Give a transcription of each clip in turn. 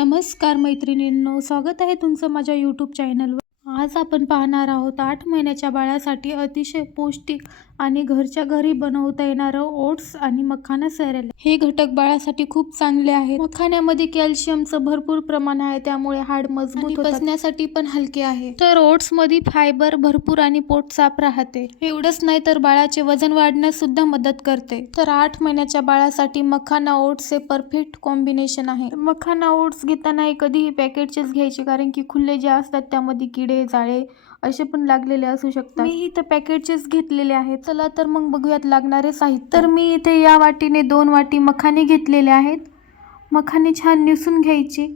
नमस्कार मैत्रिणींनो, स्वागत आहे तुमचं माझ्या यूट्यूब चॅनलवर। आज आपण पाहणार आहोत 8 महिन्याच्या बाळासाठी अतिशय पौष्टिक आणि घरच्या घरी बनवता येणारं ओट्स आणि मखाना सॅरेलॅक। हे घटक बाळासाठी खूप चांगले आहेत। मखान्यामध्ये कॅल्शियमचं भरपूर प्रमाण आहे, त्यामुळे हाड मजबूत होतात, पचण्यासाठी पण हलके आहे। तर ओट्स मध्ये फायबर भरपूर आणि पोट साफ राहते। एवढंच नाही तर बाळाचे वजन वाढण्यास सुद्धा मदत करते। तर 8 महिन्याच्या बाळासाठी मखाना ओट्स हे परफेक्ट कॉम्बिनेशन आहे। मखाना ओट्स घेताना कधीही पॅकेटचेच घ्यायचे, कारण की खुले जे असतात त्यामध्ये किडे जाळे असे पण लागलेले असू शकतात। मी इथे पॅकेटचेच घेतलेले आहेत। चला तर मग बघूयात लागणारे साहित्य। तर मी इथे या वाटीने 2 वाटी मखाने घेतलेले आहेत। मखाने छान निसून घ्यायचे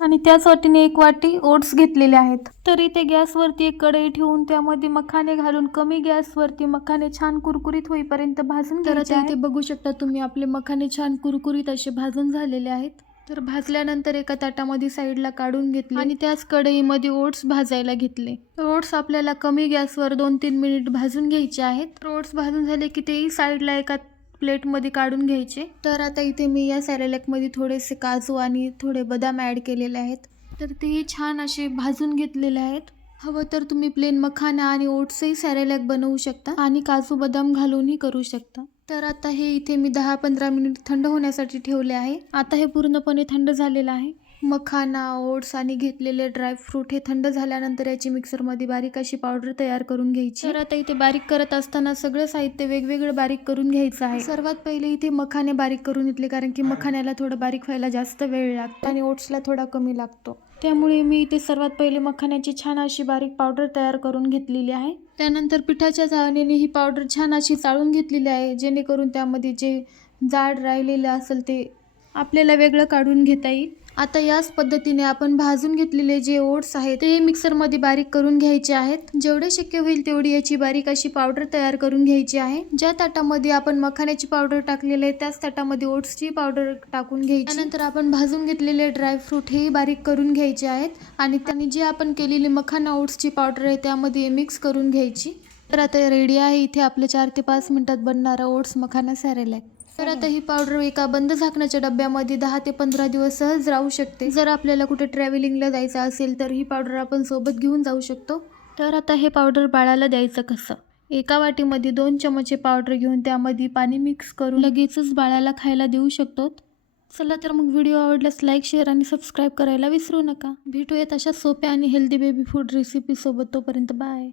आणि त्याच वाटीने 1 वाटी ओट्स घेतलेले आहेत। तर इथे गॅसवरती एक कढई ठेवून त्यामध्ये मखाने घालून कमी गॅसवरती मखाने छान कुरकुरीत होईपर्यंत भाजून घ्यायचे आहेत। इथे बघू शकता तुम्ही आपले मखाने छान कुरकुरीत असे भाजून झालेले आहेत। तर भाजल्यानंतर एका ताटामध्ये साईडला काढून घेतले आणि त्याच कढईमध्ये ओट्स भाजायला घेतले। ओट्स आपल्याला कमी गॅसवर 2-3 मिनिट भाजून घ्यायचे आहेत। ओट्स भाजून झाले की तेही साईडला एका प्लेटमध्ये काढून घ्यायचे। तर आता इथे मी या सॅरेलॅकमध्ये थोडेसे काजू आणि थोडे बदाम ॲड केलेले आहेत। तर तेही छान असे भाजून घेतलेले आहेत। हवं तर तुम्ही प्लेन मखाना आणि ओट्सही सॅरेलॅक बनवू शकता आणि काजू बदाम घालूनही करू शकता। तर आता हे इथे मी 10-15 मिनिट थंड होण्यासाठी ठेवले आहे। आता हे पूर्णपणे थंड झालेलं आहे। मखाना, ओट्स आणि घेतलेले ड्रायफ्रूट हे थंड झाल्यानंतर याची मिक्सरमध्ये बारीक अशी पावडर तयार करून घ्यायची। तर आता इथे बारीक करत असताना सगळं साहित्य वेगवेगळं बारीक करून घ्यायचं आहे। सर्वात पहिले इथे मखाने बारीक करून घेतले, कारण की मखान्याला थोडं बारीक व्हायला जास्त वेळ लागतो आणि ओट्सला थोडा कमी लागतो। त्यामुळे मी इथे सर्वात पहिले मखान्याची छान अशी बारीक पावडर तयार करून घेतलेली आहे। त्यानंतर पिठाच्या चाळणीने ही पावडर छान अशी चाळून घेतलेली आहे, जेणेकरून त्यामध्ये जे जाड राहिलेलं असेल ते आपल्याला वेगळं काढून घेता येईल। आता याच पद्धतीने आपण भाजून घेतलेले जे ओट्स आहेत ते मिक्सरमध्ये बारीक करून घ्यायचे आहेत। जेवढे शक्य होईल तेवढी याची बारीक अशी पावडर तयार करून घ्यायची आहे। ज्या ताटामध्ये आपण मखान्याची पावडर टाकलेली आहे त्याच ताटामध्ये ओट्सची पावडर टाकून घ्यायची। त्यानंतर आपण भाजून घेतलेले ड्रायफ्रूट हे बारीक करून घ्यायचे आहेत आणि त्यांनी जी आपण केलेली मखाना ओट्सची पावडर आहे त्यामध्ये मिक्स करून घ्यायची। तर आता रेडी आहे इथे आपलं 4 ते 5 मिनिटात बनणारा ओट्स मखाना सॅरेलॅक। तर आता ही पावडर एका बंद झाकणाच्या डब्यामध्ये 10 ते 15 दिवस सहज राहू शकते। जर आपल्याला कुठे ट्रॅव्हलिंगला जायचं असेल तर ही पावडर आपण सोबत घेऊन जाऊ शकतो। तर आता हे पावडर बाळाला द्यायचं कसं? एका वाटीमध्ये 2 चमचे पावडर घेऊन त्यामध्ये पाणी मिक्स करून लगेचच बाळाला खायला देऊ शकतो। चला तर मग व्हिडिओ आवडल्यास लाईक, शेअर आणि सबस्क्राईब करायला विसरू नका। भेटूयात अशा सोप्या आणि हेल्दी बेबी फूड रेसिपी सोबत। तोपर्यंत बाय।